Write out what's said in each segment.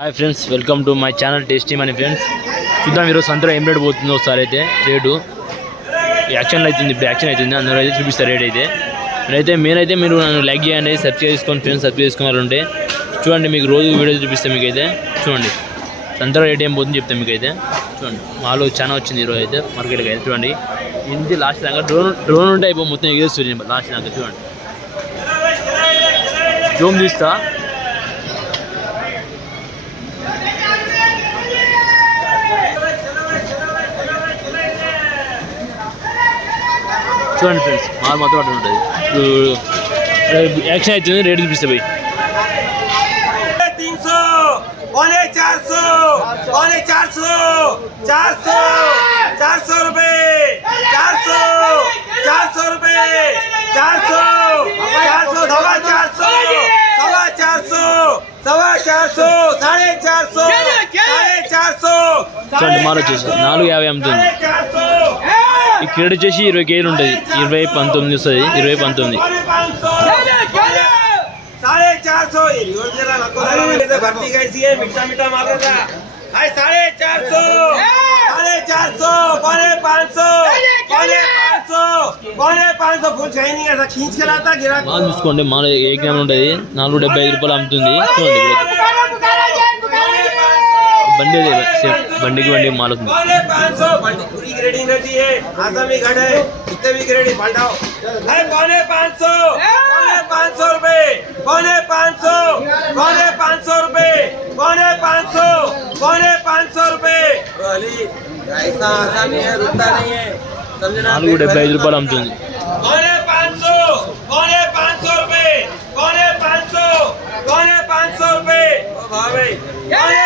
Hi friends welcome to my channel tasty money friends చూద్దాం ఈరోజు సంతలో ఏం రేట్ పోతుందో ఒకసారి అయితే రేటు. యాక్షన్ అవుతుంది ఇప్పుడు యాక్షన్ అవుతుంది అందరూ అయితే చూపిస్తారు రేట్ అయితే. అయితే మీరైతే మీరు నన్ను లైక్ చేయండి సబ్స్క్రైబ్ చేసుకోండి ఫ్రెండ్స్ సబ్స్క్రైబ్ చేసుకోవాలంటే చూడండి మీకు రోజు వీడియో చూపిస్తాను మీకు అయితే చూడండి సంతలో రేట్ ఏం పోతుంది చెప్తాను మీకు అయితే చూడండి మాలో చాలా వచ్చింది ఈరోజు అయితే మార్కెట్కి అయితే చూడండి. ఇంటి లాస్ట్ దాకా డ్రోన్ డ్రోన్ ఉంటే అయిపోయి మొత్తం ఎగేస్తుంది లాస్ట్ దాకా చూడండి. జూమ్ తీస్తా. చూడండి ఫ్రెండ్స్ మాల్ మొత్తం అట్లా ఉంటుంది ఇప్పుడు యాక్షన్ అవుతుంది రేట్ చూపిస్తే పోయి तीन सौ पौने चार सौ पौने चार सौ चार सौ चार सौ रुपए चार सौ चार सौ रुपए चार सौ चार सौ सवा चार सौ सवा चार सौ सवा चार सौ साढ़े चार सौ साढ़े चार सौ చూడండి మాల్ వచ్చేసి నాలుగు యాభై అమ్ముతుంది साढ़े चार सौ ఈ క్రీడ చేసి ఇరవై గేలు ఉంటుంది ఇరవై పంతొమ్మిది వస్తుంది. ఇరవై పంతొమ్మిది. చూసుకోండి. మన ఏ గ్రామ్ ఉంటుంది నాలుగు డెబ్బై ఐదు రూపాయలు అమ్ముతుంది. చూడండి. બંને બંडी की बंडी मालूम पूरी ग्रेडिंग रहती है आसामी घड़ है जितने भी ग्रेडिंग बांटाओ अरे पौने पाँच सौ पौने पाँच सौ रुपए पौने पाँच सौ पौने पाँच सौ रुपए पौने पाँच सौ पौने पाँच सौ रुपए अली ऐसा आसामी है रुकता नहीं है समझना आलू डब्बे रुपए हम तुम पौने पाँच सौ पौने पाँच सौ रुपए पौने पाँच सौ पौने पाँच सौ रुपए भाई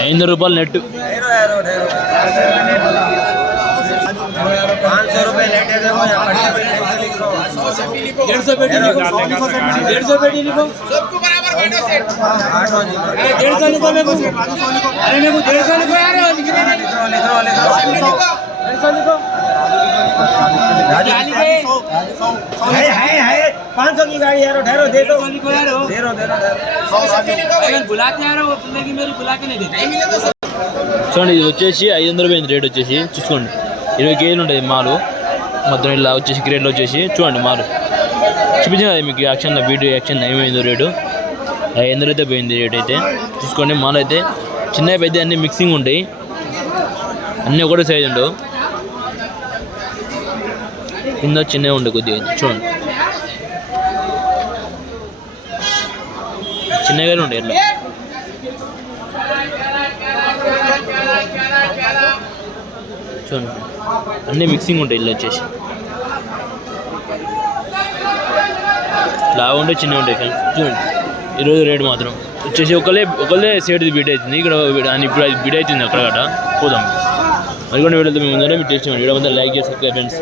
ఐదు రూపాయలు నెట్ ढेरो ढेरो ढेरो पाँच सौ रुपए लेटे थे मुझे बढ़िया बढ़िया ऐसे लिख लो डेढ़ सौ पेटी लिखो डेढ़ सौ पेटी लिखो आठ सौ लिख अरे डेढ़ सौ लिखो मेरे को अरे मेरे को डेढ़ सौ लिखो यार लिख रहे हैं। लो लिख लो लिख लो डेढ़ सौ लिखो चालीस है है है है पाँच सौ की गाड़ी यार ठहरो दे दो सौ लिखो यार वो। दे दो दे दो दे दो अगर बुलाते यार वो बोलने की मेरी बुला के नहीं देते చూడండి ఇది వచ్చేసి ఐదు వందలు పోయింది రేట్ వచ్చేసి చూసుకోండి ఇరవై కేజీలు ఉంటుంది మాలు మొత్తం ఇలా వచ్చేసి గ్రేడ్లో వచ్చేసి చూడండి మాలు చూపించాను కదా మీకు యాక్షన్ వీడియో యాక్షన్ ఏమైందో రేటు ఐదు వందలు అయితే పోయింది రేట్ అయితే చూసుకోండి మాలు అయితే చిన్న పెద్ద అన్ని మిక్సింగ్ ఉంటాయి అన్నీ ఒకటే సైజ్ ఉండవు కింద చిన్నవి ఉండే కొద్దిగా చూడండి చిన్నగానే ఉండే ఇట్లా చూడండి. అన్నీ మిక్సింగ్ ఉంటాయి ఇల్లు వచ్చేసి. లాగా ఉంటాయి చిన్నగా ఉంటాయి ఫ్రెండ్స్. చూడండి. ఈరోజు రేటు మాత్రం. వచ్చేసి ఒకళ్ళే ఒకళ్ళే సేటు బీట్ అవుతుంది ఇక్కడ అని ఇప్పుడు అది బీట్ అవుతుంది అక్కడ పోదాం. మరికొన్ని కూడా వీడియోతో మేము ఉందంటే మీరు టేస్ట్ చేయండి వీడియో మొత్తం లైక్ చేసి ఫ్రెండ్స్